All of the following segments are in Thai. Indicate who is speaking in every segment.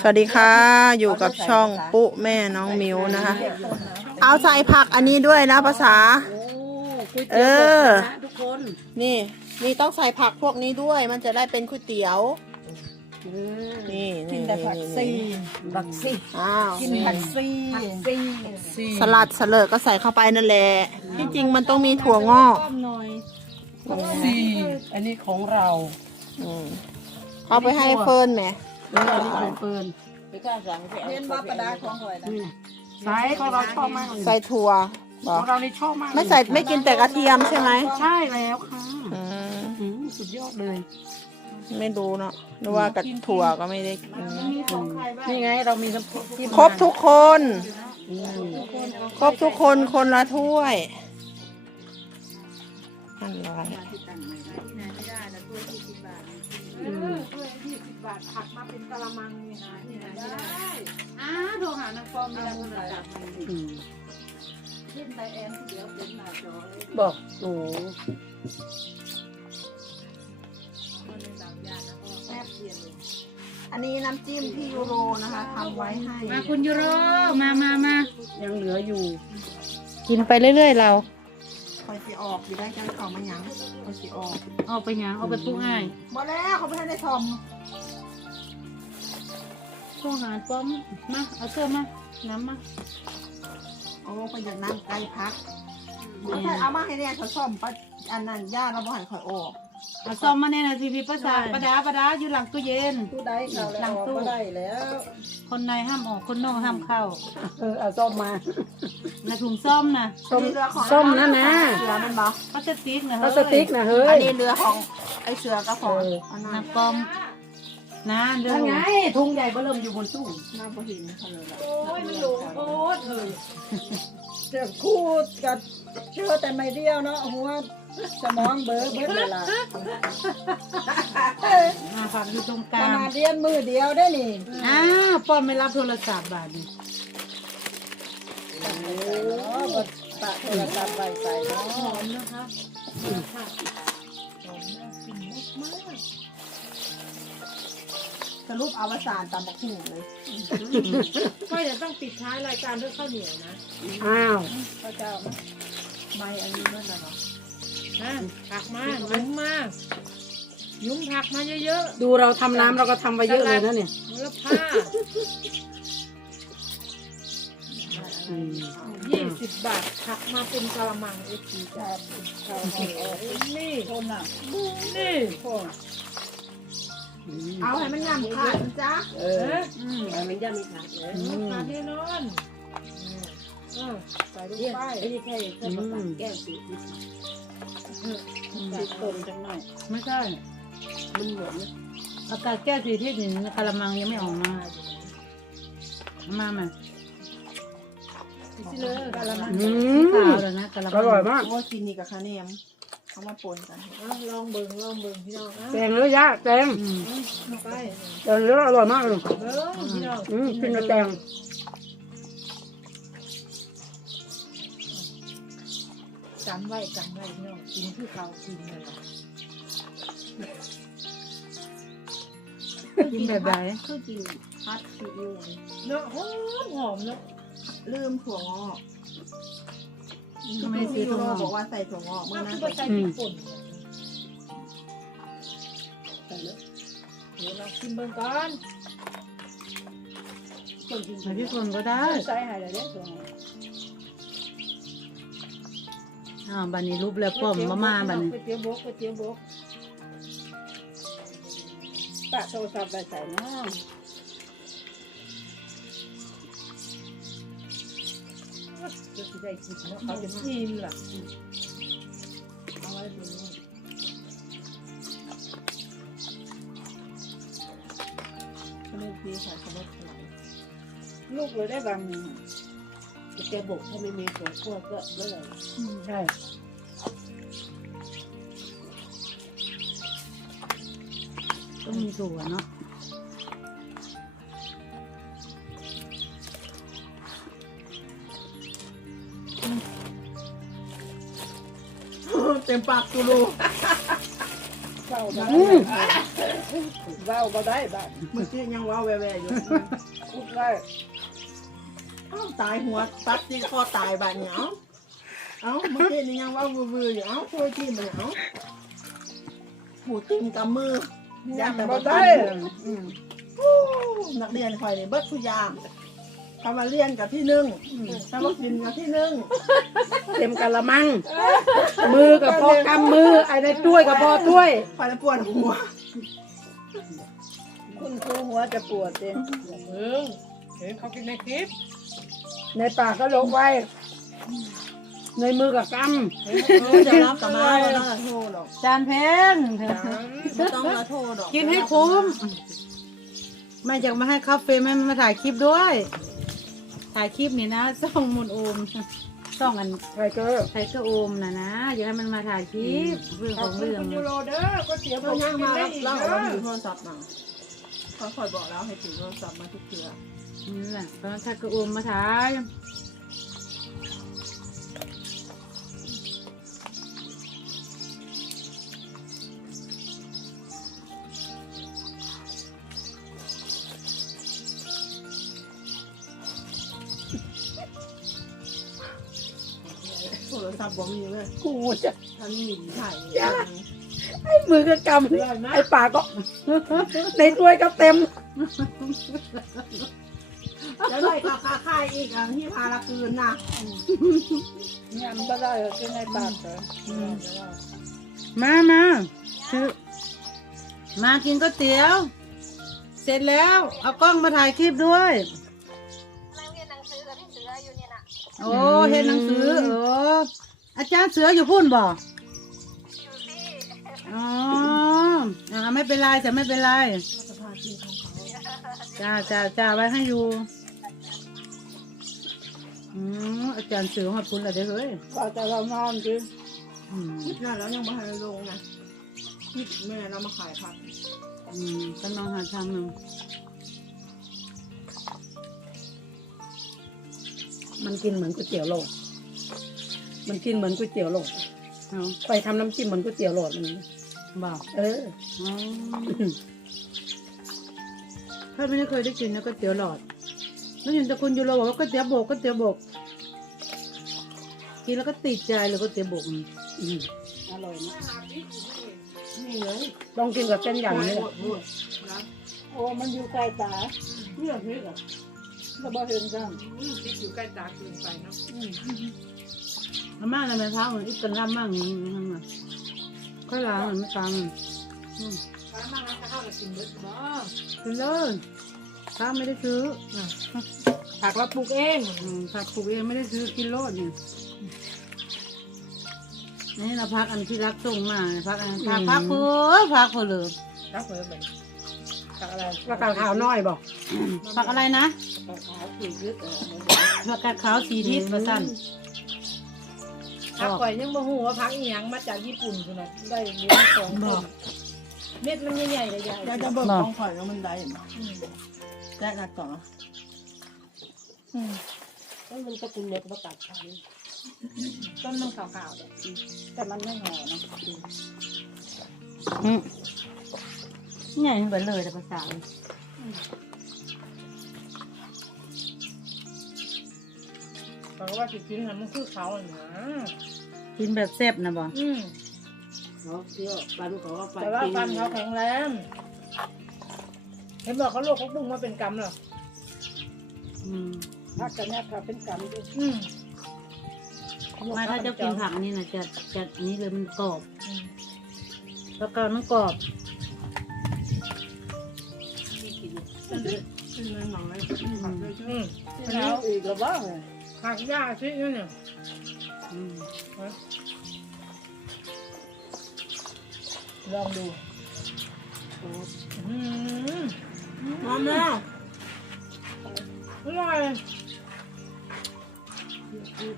Speaker 1: สวัสดีค่ะ อยู่กับช่องปุ๊แม่น้องมิวนะคะ เอาใส่ผักอันนี้ด้วยนะภาษา
Speaker 2: โอ้ก๋วย
Speaker 1: เอ
Speaker 2: เตี๋ยว
Speaker 1: อ
Speaker 2: สดนะทุกคน
Speaker 1: นี่ นี่ต้องใส่ผักพวกนี้ด้วย มันจะได้เป็นก๋วยเตี๋ยว
Speaker 2: อืม
Speaker 1: นี่
Speaker 3: กิ
Speaker 1: นี่
Speaker 3: นแต่ผัก
Speaker 1: นี่
Speaker 3: ซี
Speaker 2: บักซี่
Speaker 1: อ้าว
Speaker 3: กิน
Speaker 1: นี่
Speaker 3: ผักซี
Speaker 2: ซี่
Speaker 1: สลัดสลัดก็ใส่เข้าไปนั่นแหละ ที่จริงมันต้องมีถั่วงอก
Speaker 3: ต้มหน่อย
Speaker 2: บักซี่อันนี้ของเรา
Speaker 1: อืม เอาไปให้เฟิร์นไหม
Speaker 2: เอออันนี้ของเฟิร์น
Speaker 3: เรียนว่าประดาของหอยนะ
Speaker 2: นี่ใส่ของเราชอบมากเลย
Speaker 1: ใส่ถั่วบ
Speaker 2: ข
Speaker 1: อ
Speaker 2: อกงเรานี่ชอบมากเลย
Speaker 1: ไม่ใส่ไม่กินแต่กระเทียมใช่ไหม
Speaker 2: ใช่แล้วค่ะ
Speaker 1: อืม
Speaker 2: อืมสุดยอดเลย
Speaker 1: ไม่รู้เนาะนึกว่ากับถั่วก็ไม่ได้กิน
Speaker 2: นี่ไงเรามีน้ำจิ้ม
Speaker 1: ครบทุกคน
Speaker 2: อืม
Speaker 1: ครบทุกคนคนละถ้วยอันร้อย
Speaker 2: อืม
Speaker 3: อ้าโทรหานางฟอมมีอะไรคนละจับ
Speaker 2: อืม
Speaker 3: เล่นไปแอนเดี๋ยวเป็นหน้าจอเลย
Speaker 2: บอกโอ้
Speaker 3: แซ่บเปลี่ยนเลย
Speaker 1: อันนี้น้ำจิ้มที่ยูโรนะคะทำไว้ให้
Speaker 3: มาคุณยูโรมามามา
Speaker 2: ยังเหลืออยู่
Speaker 3: กินไปเรื่อยๆเรา
Speaker 1: อยสิออกอยู่ได้กันเขามาหยังคอยสิออก
Speaker 3: เอาไปหยังเอาไปปรุงให้
Speaker 1: หมดแล้วเขาไม่ให้ได้ทอม
Speaker 3: โทรหาป้อมมาเอาเสื้อมาน้ำมา
Speaker 1: โอ้ไปจากนั่งใกล้พักเอาใช่เอามาให้เนี่ยเขาซ่อมปะอันนั้นย่าเราบ่ให้คอยออก
Speaker 3: เอาซ่อมมาแน่นะทีพีภาษาประดาประดาอยู่หลังตู้เย็น
Speaker 4: ผู้ใดเข้าแล้วออกก็ได้แล้ว
Speaker 3: คนในห้ามออกคนนอกห้ามเข้า
Speaker 2: เออเอาส้มมา
Speaker 3: ในถุงซ่อมนะ
Speaker 2: ส้ม
Speaker 1: อันนี้เรือของ
Speaker 2: ส้มนั่นนะ
Speaker 1: เสือมันบอก
Speaker 3: พลาสติกนะ
Speaker 2: พ
Speaker 3: เฮ้
Speaker 2: ลายสติกนะเฮ้
Speaker 1: อัน
Speaker 2: ย
Speaker 1: นี้เรือของไอเสือกับของ
Speaker 2: เออ
Speaker 1: อันนั้น
Speaker 3: น้ำปอมนะเดี๋ยว
Speaker 2: นั่นไงทุงใหญ่เบอเริ่มอยู่บนตู้
Speaker 1: หน้าบ่เห็นเขาเลยล่ะ
Speaker 4: โอ้ยมันหลงโคตรเลยเจ็บคูดกับเชื่อแต่ไม่เดียวเนาะหัว สมองเบอร์เบิดเวลา
Speaker 3: มาฝากอยู่ตรงก
Speaker 4: ข
Speaker 3: ลาง
Speaker 4: นาดเรียนมือเดียวได้นี่
Speaker 3: อ้าวป้อมไม่รับโทรศัพท์บาทนี่
Speaker 4: โอ้บปะโทรศัพท์ใบใส่เนาะ
Speaker 3: หอมนะคะ
Speaker 1: สรุปอวสานตามบักหุ่งเลย
Speaker 3: ก็เดี๋ยวต้องปิดท้ายรายการด้วยข้าวเหนียวนะ
Speaker 2: อ้าว
Speaker 4: พระเจ้า
Speaker 1: ไม่อันนี้นั่นน่ะเนาะ
Speaker 3: นะผักมายุ้มมายุ้มผักมาเยอะ
Speaker 2: ดูเราทำน้ำเราก็ทำไปเยอะเลยนะเนี่ย
Speaker 3: ๆแล้วผ้า
Speaker 2: อืม
Speaker 3: ยี่สิบบาทผักมาเป็นกะละมังเอฟีจ้า
Speaker 4: เข้าห้องออก
Speaker 3: นี่
Speaker 4: คนน่ะ
Speaker 3: นี่
Speaker 4: คน
Speaker 1: เอาให้มันยำขาดนะจ๊ะ
Speaker 2: เออเอามันย่ามีขาดเลย
Speaker 3: ขาแน่นอนเออใส่ลงไป
Speaker 2: ไอ้นี่แค่แค่ประกาศแก้วสี
Speaker 4: ติดต้นจังหน่อย
Speaker 3: ไม่ใช่
Speaker 2: มันเหมือน
Speaker 3: อากาศแก้สีที่หนึ่งกะละมังยังไม่ออกมา มามา
Speaker 4: สิเลยกะละมัง
Speaker 2: อื
Speaker 3: ขามวแล้วนะกะละมั
Speaker 2: งอร่อยมาก
Speaker 1: โอ้ยกินนี่กับข้าวเหนียวเขามาปนกัน
Speaker 3: เอาลองเบิ่งลองเบิ่งพี่น้องอะ
Speaker 2: แตงเลยยะแตง
Speaker 3: อืม
Speaker 4: ไป
Speaker 2: แตงเลยอร่อยมากเลย
Speaker 3: เบิ่งพี่น้อง
Speaker 2: อืมกินกับแตงำ
Speaker 3: ไว้จำไว้พี่น้องกินที่เขากินเลยกินแบบไหน
Speaker 1: คือกินพัดซีอิ๊ว
Speaker 3: เนาะหอมหอมเนาะ
Speaker 1: ลืมถั่วงอก
Speaker 3: ทำไมซื้อ
Speaker 1: ยู
Speaker 3: ตัว
Speaker 1: โร
Speaker 3: ง
Speaker 1: บอกว่าใส่ถั่วงอกเมื่อ
Speaker 3: มัน
Speaker 1: นั้น
Speaker 3: คือใส่พริกป่นเดี๋ยวเราชิมเบิ่งก่อน
Speaker 4: คนกิน
Speaker 3: ใส่พริกป่นก็ได้
Speaker 4: ใส่ให้เลยเด้อตัว
Speaker 3: อ่าวบันนี้รูปแล้วป้อมมามาบันนี้
Speaker 4: ก๋วยเตี๋ยวบกก๋วยเตี๋ยวบกปะโทรศัพท์ใบใส่เนาะ
Speaker 3: จะสิได้กินเนาะเขาจะชิมล่ะ
Speaker 1: เอาไว้ตรงนี้ก็ไม่ดีค่ะสำหรับเรา
Speaker 4: ลูกเลยได้บางหนึ่งก๋วยเตี๋ยวบกถ้าไม่มีถั่วคั่วก็เบื่อ
Speaker 2: ใช่
Speaker 3: ต้องมีถั่วเนาะ
Speaker 1: เต็มปากกูรู้
Speaker 4: เว้าบ่
Speaker 2: อื
Speaker 4: ได้
Speaker 2: ม
Speaker 4: เว้าบ่ได้บ้าน
Speaker 1: เมื่อกี้ยังว้าวแว่ๆอยู่
Speaker 4: พูดได้
Speaker 1: เอ้าตายหัวตัดที่คอตายบาดเนี่ยเอ้าเอ้าเมื่อกี้นี่ยังว้าววือๆอยู่เอ้าช่วยที่มันเอ้าหูตึงกับมือ
Speaker 4: ยังบ่ได้อืม
Speaker 1: อู้นักเรียนคอยนี่เบิดทุกอยางคำว่าเรียนกับที่หนึ่งคำว่ากินกับที่หนึ่ง
Speaker 2: เต็มกะละมัง มือกับพอกำมือไอ้ในถ้วยกับพอถ้วย
Speaker 1: คอยแล้วปวดหัว
Speaker 4: คุณครูหัวจะปวดเอง
Speaker 3: มึงเห็นเขากินในคลิป
Speaker 2: ในปากก็ลงไว้ ในมือกับก
Speaker 1: เดี๋ยวรับกลับมาไม่ต้องมาโทษหรอก
Speaker 3: จานเพน
Speaker 1: ไม่ต้องมาโทษหรอก
Speaker 3: กินให้คุ้มไม่อยากมาให้คาเฟ่แม่มาถ่ายคลิปด้วย ถ่ายคลิปนี่นะส่องมุนโอมส่องอันำ
Speaker 2: ไทเกอร์
Speaker 3: ไทเกอร์โอมนะนะอยากให้มันมาถ่ายคลิปเรื่องของเรื่อง
Speaker 4: ยูโรเด้อก็เสียผ
Speaker 1: เรา
Speaker 4: ม
Speaker 1: ย่าง
Speaker 4: กิน
Speaker 1: มา
Speaker 4: ได้
Speaker 1: แล้ว
Speaker 4: อีก
Speaker 1: เรา
Speaker 4: เด้อ
Speaker 1: เราถือโทรศัพท์มาเขาคอยบอกแล้วให้ถือโทรศัพท์มาทุกเทื่อ
Speaker 3: นี่แหละตอนไทเกอร์โอมมาถ่าย
Speaker 1: บอกมีเลย
Speaker 2: กูจะ
Speaker 1: ถ้ามีถ่าย
Speaker 2: ไอ้มือก็กำไอ้ปากก็ ในถ้วยก็เต็ม
Speaker 1: แล้วได้ค่าค่าค่ายอีกอะที่พาละคืนนะ
Speaker 4: ยังบ่ได้กินในปากเด้อ
Speaker 3: มามาซื้อมากินก๋วยเตี๋ยว เสร็จแล้วเอากล้องมาถ่ายคลิปด้วย
Speaker 5: นั่งเรียนหนังสือกับพี่เสืออยู่เนี่ยนะ
Speaker 3: โอ้เห็นหนังสือเออ อาจารย์เสืออยู่พุ่นบ่
Speaker 5: อยู่ที่
Speaker 3: อ๋ออ่าไม่เป็นไรจะไม่เป็นไร
Speaker 1: สภาที่ของเขา
Speaker 3: จ้าจ้าจ้าไว้ให้อยู่อืมอาจารย์เสือขอบคุณเลยเด้อเฮ้ย
Speaker 4: ว่าแต่เรานอนจิ
Speaker 3: อืม
Speaker 1: คิดนั่นแล้วยังไม่ให้ลงนะคิดแม่เรามาขายผัก
Speaker 3: อืมก็น้องหาทำหนึ่ง
Speaker 2: มันกินเหมือนก๋วยเตี๋ยวโลด มันกินเหมือนก๋วยเตี๋ยวโลด
Speaker 3: เอา
Speaker 2: ไปทำน้ำจิ้มเหมือนก๋วยเตี๋ยวโลดมัน
Speaker 3: บอก
Speaker 2: เออ
Speaker 3: อ๋อถ้าไม่ได้เคยได้กินนะก๋วยเตี๋ยวหลอดแล้วอย่างแต่คุณยูโรบอกว่าก๋วยเตี๋ยวบกก๋วยเตี๋ยวบกกินแล้วก็ติดใจเลยก๋วยเตี๋ยวบกนี่
Speaker 2: อืม
Speaker 4: อร่อยนะ
Speaker 1: นี่เลย
Speaker 2: ต้องกินกับเส้นใหญ่นี่แห
Speaker 1: หม
Speaker 2: ละ
Speaker 1: ดหมดนะ
Speaker 4: โอ้มันอยู่ใกล้ตา
Speaker 1: เลือกนี่เหรอ
Speaker 4: เราบ่เห็นจัง
Speaker 3: อาม่าทำไมพระเหมื อนอีกกันล่ำบ้างอย่างนี้ทั้งนั้นค่อยล้างมันไม่ฟังอืมกินเลยพระไม่ได้ซื้อ
Speaker 4: ผักเราปลูกเอง
Speaker 3: อืมผักปลูกเองไม่ได้ซื้อกินโลดเนี่ยนี่เราพักอันที่รักส่งมาเนี่ยพักอันพักพักเพื่อพักเพื่อเลย
Speaker 4: ผักเหมือนเหมือนผักอะไร
Speaker 2: แล้วกาขาวน้อยบอก
Speaker 3: ผักอะไรนะ
Speaker 4: ผักขาวสียึดเออ
Speaker 3: ผักกาดขาวสีทิศประสัน
Speaker 6: พักข่อยยังบ่ฮู้ว่าพักอีหยังมาจากญี่ปุ่นพุ่นน่ะได้เลี้ยงสองคนเม็ดมันใหญ่ๆใหญ่
Speaker 1: อยากจะเบิกของข่อยแล้วมันได้ไหมแรกนัดก่อนนะ
Speaker 6: ต้นมันตระกูลเล็กมาตัดขายต้นมันขาวๆแบบ
Speaker 4: แต่มันไม่ห่อนะ
Speaker 3: อืมใหญ่เหมือนเลยแต่ภาษาเล ย
Speaker 6: เพราะว่าสิกินน่ะมันคือเขาอะนะ
Speaker 3: กินแบบแซ่บนะบ่
Speaker 6: อืม
Speaker 2: เขาเที่ยวปันเขาไป
Speaker 6: แต่ว่าฟันเขาแข็งแรงเห็นบอกเขาโรคเขาบุ้งมาเป็นกรรมเหรอ
Speaker 3: อืม
Speaker 4: ผักกันเนี่ยค่ะเป็นกำด้วย
Speaker 6: อืม
Speaker 3: ไม่ถ้าจะกินผักอันนี้นะจะจะอันนี้เลยมันกรอบ
Speaker 6: อืม
Speaker 3: แล้วก็มันกรอบ
Speaker 1: ขึ้นเงินหน่อยผักเลย
Speaker 6: อืม
Speaker 4: ที่แล้วอีกแล้วบ้างเลย
Speaker 6: ผักหญ้าชินั่นเนี่ย
Speaker 3: อืม
Speaker 6: ลองดูอืม
Speaker 1: มาแม่
Speaker 6: อร่อย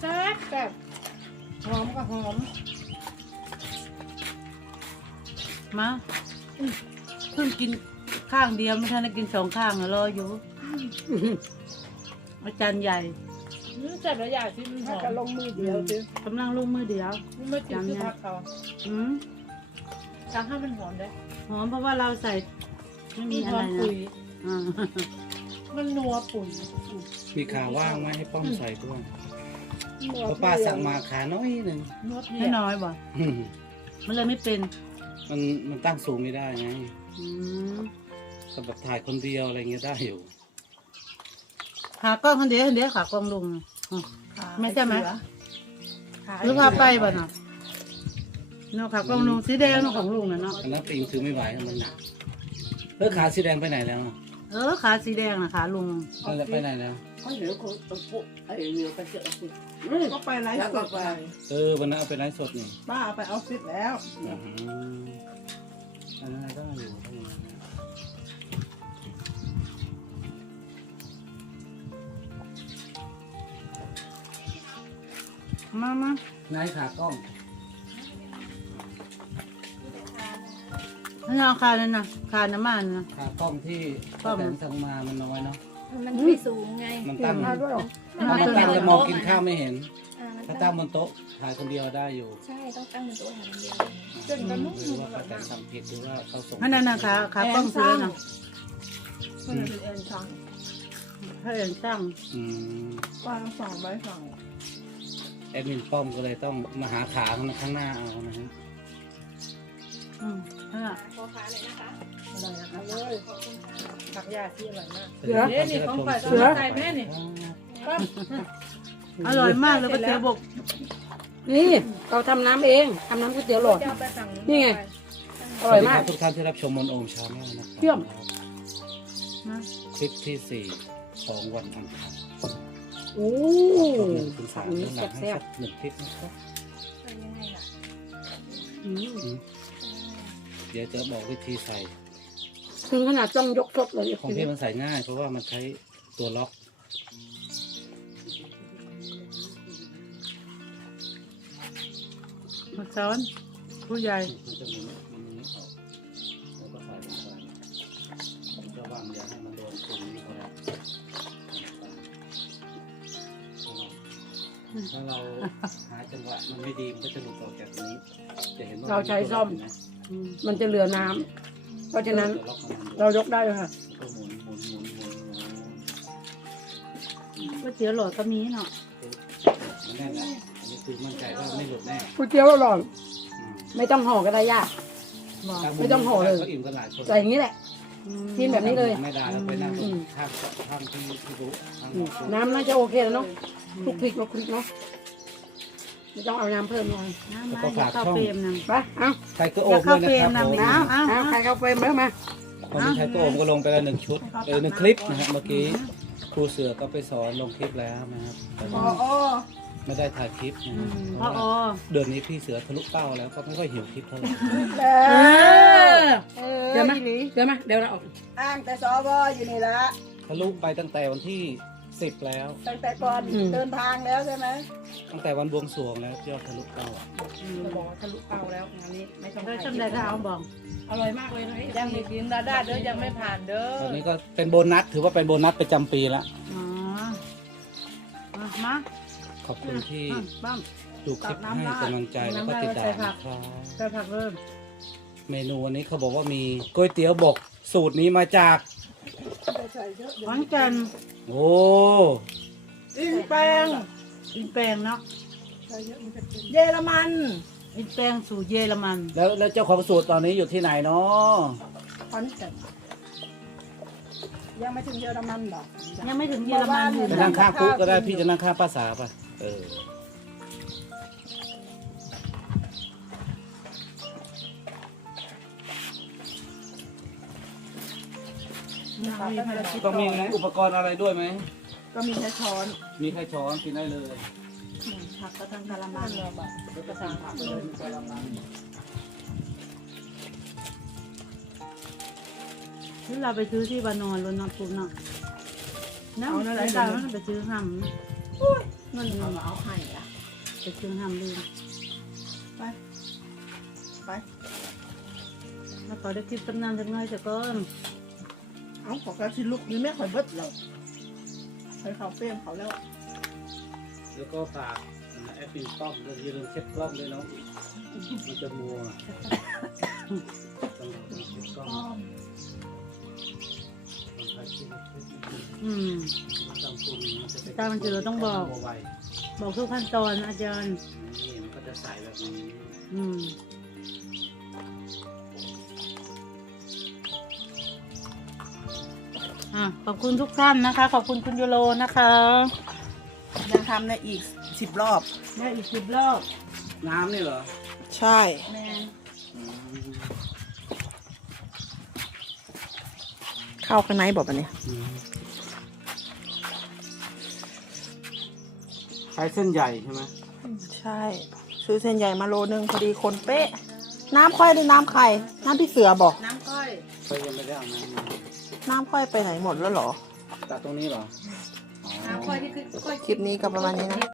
Speaker 6: แซ่บแซ่บหอมก็หอม
Speaker 3: มาอืมเพิ่งกินข้างเดียวไม่ทันได้กินสองข้างอะรออยู่อาจารย์ใหญ่
Speaker 6: อืมแซ่บแล้วยาชิมันห
Speaker 4: ถ้า
Speaker 6: อ
Speaker 4: กัน
Speaker 6: ม
Speaker 4: ลงมือเดียวสิ
Speaker 3: กำลังลูกมือเดียว
Speaker 6: มันไม่ติดคือผักเขา
Speaker 3: อืม
Speaker 6: ทำให้มันหอมได้
Speaker 3: หอมเพราะว่าเราใส่ไม่มี
Speaker 6: มี
Speaker 3: อะ
Speaker 6: ห
Speaker 3: ไร
Speaker 6: อม
Speaker 3: นะ
Speaker 6: ปุ๋ย
Speaker 3: อ่า
Speaker 6: มันนัวปุ๋ย
Speaker 7: มีขาว่างไหมให้ป้อมใส่ด้วยเพราะป้าสั่งมาขาน้อยหนึ่ง
Speaker 6: นวด
Speaker 3: ไม่
Speaker 6: เนี่ย
Speaker 3: น้อยบ่
Speaker 7: อืม
Speaker 3: มันเลยไม่เป็น
Speaker 7: มันมันตั้งสูงไม่ได้ไง
Speaker 3: อืม
Speaker 7: สำหรับถ่ายคนเดียวอะไรเงี้ยได้อยู่
Speaker 3: ขากล้องคนเดียวคนเดียวขากล้องลุงอะไม่ใช่ไหม หรือพาไปบ่เนาะเนาะขากล้องลุงสีแดงเนาะของลุงน่ะเนาะ
Speaker 7: อันนั้นปิงถือไม่ไหวมันหนักเออขาสีแดงไปไหนแล้วอะ
Speaker 3: เออขาสีแดงน่ะขาลุง
Speaker 7: นั่นแหละไปไหนแล้ว
Speaker 2: เขาเดี๋ยวเขาต้องปุ๊บไอ้เรือไปเจอสิ
Speaker 1: ก็ไปไลฟ์สดไป
Speaker 7: เออวันนั้นเอาไปไลฟ์สดนี่
Speaker 1: ป้าเอาไปออฟฟิศแล้ว
Speaker 7: อืมอันนั้นไมา
Speaker 3: มา
Speaker 7: ไหนายขากล้อง
Speaker 3: ไม่เอาขาเลยนะขาน้ำมันนะ
Speaker 7: ขากล้องที่
Speaker 3: กล้อง
Speaker 7: แต่สั่งมามันน้อยเนาะ
Speaker 5: มันไม่สูงไง
Speaker 7: มันตั้ง
Speaker 2: มาด้วยเหรอ
Speaker 5: มัน
Speaker 7: มัน
Speaker 5: ตั้ง
Speaker 7: ตั้ง
Speaker 5: บ
Speaker 7: แต่
Speaker 5: น
Speaker 7: มอง
Speaker 5: โต๊ะ
Speaker 7: กินข้าวไม่เห็น
Speaker 5: อ่ามัน
Speaker 7: ถ้า
Speaker 5: ตั้
Speaker 7: ตั้
Speaker 5: ง
Speaker 7: งบนโต๊ะถ่ายคนเดียวได้อยู่
Speaker 5: ใช่ ต้องตั้งบนโต๊ะหาคนเดียว
Speaker 1: เส้นกันนุ่ม
Speaker 7: หรือว่าเขาแต่ทำผิดหรือว่าเขาส่ง
Speaker 3: นั่นน่ะขาขากล้องซื้อนะ
Speaker 1: ก็เลยเป็นเอ็นช่าง
Speaker 3: ถ้าเอ็นตั้ง
Speaker 7: อืม
Speaker 1: ป้าต้องสั่งใบสั่ง
Speaker 7: แอดมินป้อมก็เลยต้องมาหาขาข้างหน้าเอานะฮะ
Speaker 3: อืมนั่นน่ะ
Speaker 5: ขอขาเลยนะคะ
Speaker 6: อร่อยนะคะเลยผักยาที่อร่อยมาก
Speaker 7: เสือ
Speaker 6: เดี๋ยวนี่ของฝ่าย
Speaker 7: เสื
Speaker 6: ต้อง
Speaker 7: อ
Speaker 6: ใส่แม่นี่
Speaker 3: อร่อยมากเลยก๋วยเตี๋ยวบก
Speaker 2: นี่เราทำน้ำเองทำน้ำก๋วยเตี๋ยวหลอด
Speaker 6: จะเอาไปสั่ง
Speaker 2: นี่ไง อร่
Speaker 7: วั
Speaker 2: อ
Speaker 7: ส
Speaker 2: ย
Speaker 7: ดีค
Speaker 2: มาก
Speaker 7: บทุกท่านที่รับชมมนโอมชาแนลนะครับ
Speaker 2: เชื่อม
Speaker 3: นะ
Speaker 7: คลิปที่สี่ของวันอังคาร
Speaker 2: โอ้
Speaker 7: รอบหนึ่งถึง
Speaker 2: ผั
Speaker 7: สากม
Speaker 2: นี้
Speaker 7: เรื่องหลังให้
Speaker 2: แซ่บ
Speaker 7: สักหนึ่งคลิปนะครับ
Speaker 5: เป็นยังไงล่ะ
Speaker 2: ๆอืม
Speaker 7: เดี๋ยวจะบอกวิธีใส่
Speaker 2: ถึงขนาดต้องยกทดเลย
Speaker 7: ของพี่มันใส่ง่าย เพราะว่ามันใช้ตัวล็อก
Speaker 3: มาซ้อนผู้ใหญ่
Speaker 7: มันจะหมุน เราหาจังหวะมันไม่ดีมันก็จะหลุดออกจากนี้ จะเห็นว่า
Speaker 2: เราใช้ซ่อม
Speaker 7: น
Speaker 2: มันจะเหลือน้ำเพราะฉะนั้น
Speaker 7: ล็อกมัน
Speaker 2: เรายกได้เลยค่ะ
Speaker 7: ก็หมุนหมุนหมุนหมุนหมุน
Speaker 3: ก๋วยเตี๋ยวหลอดก็มีเนาะ
Speaker 7: มันแน่นแหละอันนี้คือมั่นใจว่าไม่หลุดแน่
Speaker 2: ก๋วยเตี๋ยวหลอด
Speaker 7: อืม
Speaker 2: ไม่ต้องห่อก็ได้ยาก
Speaker 3: บอก
Speaker 7: ถ้า
Speaker 2: ไม่ต้องห่อเลย
Speaker 7: ก็อิ่มกันหลายคน
Speaker 2: ใส่อย่างนี้แหละ กินแบบนี้เลย
Speaker 7: ไม่ได้แล้วไปนั่ง
Speaker 2: อืม
Speaker 7: ข้างข้างที่ที่บุ๊ข้าง
Speaker 2: อืม
Speaker 7: บุ๊
Speaker 2: น้ำน่าจะโอเคแล้วเนาะคลุกคลิกคลุกคลิกเนาะ ไม่ต้องเอาน้ำเพิ่มหน่อย
Speaker 3: น้ำมาอย่าเข้าเฟรมนะ
Speaker 2: ไปเอา
Speaker 7: ใครก็
Speaker 3: อ
Speaker 7: โอย่า
Speaker 3: มเข้า
Speaker 7: ด้วย
Speaker 3: เฟร
Speaker 7: นะ
Speaker 3: ม
Speaker 7: ค
Speaker 3: นะ
Speaker 7: รับผม
Speaker 3: เอาเอา
Speaker 2: เอาใครเข้าเฟรมแล้วมา
Speaker 7: วันนี้ใครก็โอมก็ลงไปแล้วหนึ่งชุดเออหนึ่งคลิปนะฮะเมื่อกี้ครูเสือก็ไปสอนลงคลิปแล้วนะครับแต่
Speaker 1: อ๋
Speaker 7: ว่า
Speaker 1: ออ๋อ
Speaker 7: ไม่ได้ถ่ายคลิปนะ
Speaker 3: อื
Speaker 7: ฮะ
Speaker 3: ม
Speaker 7: เพ
Speaker 3: พ่อ
Speaker 7: ราะ
Speaker 3: อ๋
Speaker 7: ว่า
Speaker 3: อ
Speaker 7: เดือนนี้พี่เสือทะลุเป้าแล้วก็ไม่ค่อยหิวคลิปเท่าไหร่
Speaker 2: เออ
Speaker 4: เอ
Speaker 2: เดี๋ยว
Speaker 4: อ
Speaker 2: มาเดี๋ยวมาเดี๋ยวเราออก
Speaker 4: อ้างแต่สวอยู่นี่ละ
Speaker 7: ทะลุไปตั้งแต่วันที่ สิบแล้ว
Speaker 4: ตั้งแต่ก่อนเดินทางแล้วใช่ไหม
Speaker 7: ตั้งแต่วันบวงสรวงแล้วยอดทะลุเป้าอะ
Speaker 2: จะบอกว่าทะลุเป้าแล้วงานนี้ไม่ต้อง
Speaker 3: ได้ชมได้ก็เอาบอก
Speaker 2: อร่อยมากเลยนะ
Speaker 6: ยังไม่กินดาด้าเด้อยังไม่ผ่านเด้อ
Speaker 7: ตอนนี้ก็เป็นโบนัสถือว่าเป็นโบนัสประจำปีแล้ว
Speaker 3: อ๋อ มามา
Speaker 7: ขอบคุณที่
Speaker 3: อะบ้าง
Speaker 7: ดูคลิปให้กำลังใจแล้วก็ติดตามนะครับ
Speaker 3: ใส่ผักเริ่ม
Speaker 7: เมนูวันนี้เขาบอกว่ามีก๋วยเตี๋ยวบกสูตรนี้มาจาก
Speaker 3: หวานกัน
Speaker 7: โอ้
Speaker 1: อินแปลง
Speaker 3: อินแปลงเนาะ
Speaker 1: เยอรมัน
Speaker 3: อินแปลงสู่เยอรมัน
Speaker 7: แล้วแล้วเจ้าของสูตรตอนนี้อยู่ที่ไหนเนาะ
Speaker 1: ขอนแก่น
Speaker 4: ยังไม่ถึงเยอรมันหรอก
Speaker 3: ยังไม่ถึงเยอรมันอยู่
Speaker 7: ไปนั่งข้างคุกก็ได้พี่จะนั่งข้างภาษาไปเออ ต้องมีอุปกรณ์อะไรด้วยไหม
Speaker 1: ก็มีแค่ช้อน
Speaker 7: มีใครช้อนกินได้เลย
Speaker 1: อืมผักก็ทั้งกะละมัง
Speaker 3: ที่เราไปซื้อที่บานอนรถนอนปุ๊บเนาะนั่งสายตามันไปซื้อห้ำ
Speaker 1: เงินเอามาเอาให้อะ
Speaker 3: ไปซื้อห้ำลืม
Speaker 1: ไปไป
Speaker 3: แล้วก็ได้คลิปตำนานจักหน้อยจะก้อน
Speaker 1: เอาขอกระชิลุกนี่แม่ข่อยเบิดเราใครเขาเป้มเขาแล้ว
Speaker 7: แล้วก็ฝากแอแอปปินป้อมเราอย่าลืมเช็ดกล้องด้วยเนาะมันจะมัวต้องเช็ดกล้องต้องใช้ที่มันเช็ด
Speaker 3: อืม
Speaker 7: ต้องปรุงมันจะเป็น
Speaker 3: ตามมันเจอต้องบอก
Speaker 7: มัวไว
Speaker 3: บอกทุกขั้นตอนอาจารย์
Speaker 7: นี่มันก็จะใสแบบนี้
Speaker 3: อืม อะขอบคุณทุกท่านนะคะ ขอบคุณคุณยูโรนะคะ
Speaker 1: ยังทำในอีกสิบรอบ
Speaker 3: ได้อีกสิบรอบ
Speaker 7: น้ำนี่เหรอ
Speaker 1: ใช่
Speaker 3: แม่
Speaker 7: อืม
Speaker 1: เข้าข้างในบอกปะเนี่ย
Speaker 7: อืมใช้เส้นใหญ่ใช่ไหม
Speaker 1: ใช่ ซื้อเส้นใหญ่มาโลนึงพอดีคนเป๊ะ น้ำค่อยหรือน้ำไข่ น้ำพี่เสือบอก
Speaker 3: น้ำก้อย
Speaker 7: ก็ยังไม่ได้เอาน้ำมา
Speaker 1: น้ำค่อยไปไหนหมดแล้วเหรอ
Speaker 7: ตัดตรงนี้เหรออ๋อ
Speaker 3: น้ำก้อยที่คือก้อย
Speaker 1: คลิปนี้ก็ประมาณนี้นะ